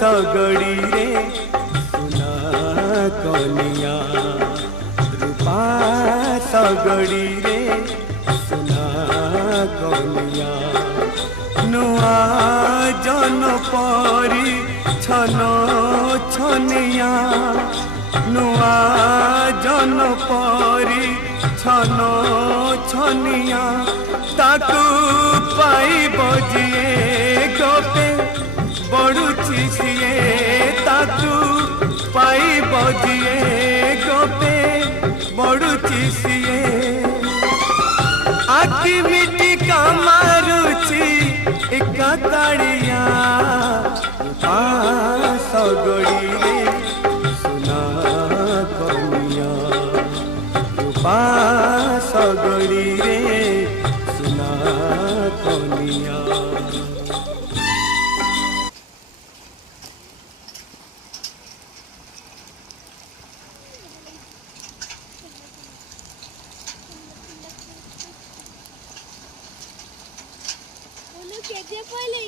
सगड़ी रे सुना कनिया रूपा सगड़ी रे सुना कनिया नुआ जन परी छन छनिया नुआ जन परी छन छनिया ताकू पाई बजिए गोपे बड़ुची सिए ताकू पाई बजिए गोपे बड़ुची सिए आखि मिटी का मारुची एका ताड़िया सगड़ी रे सुना कनिया रूपा सगड़ी रे सुना कनिया। केजे पहले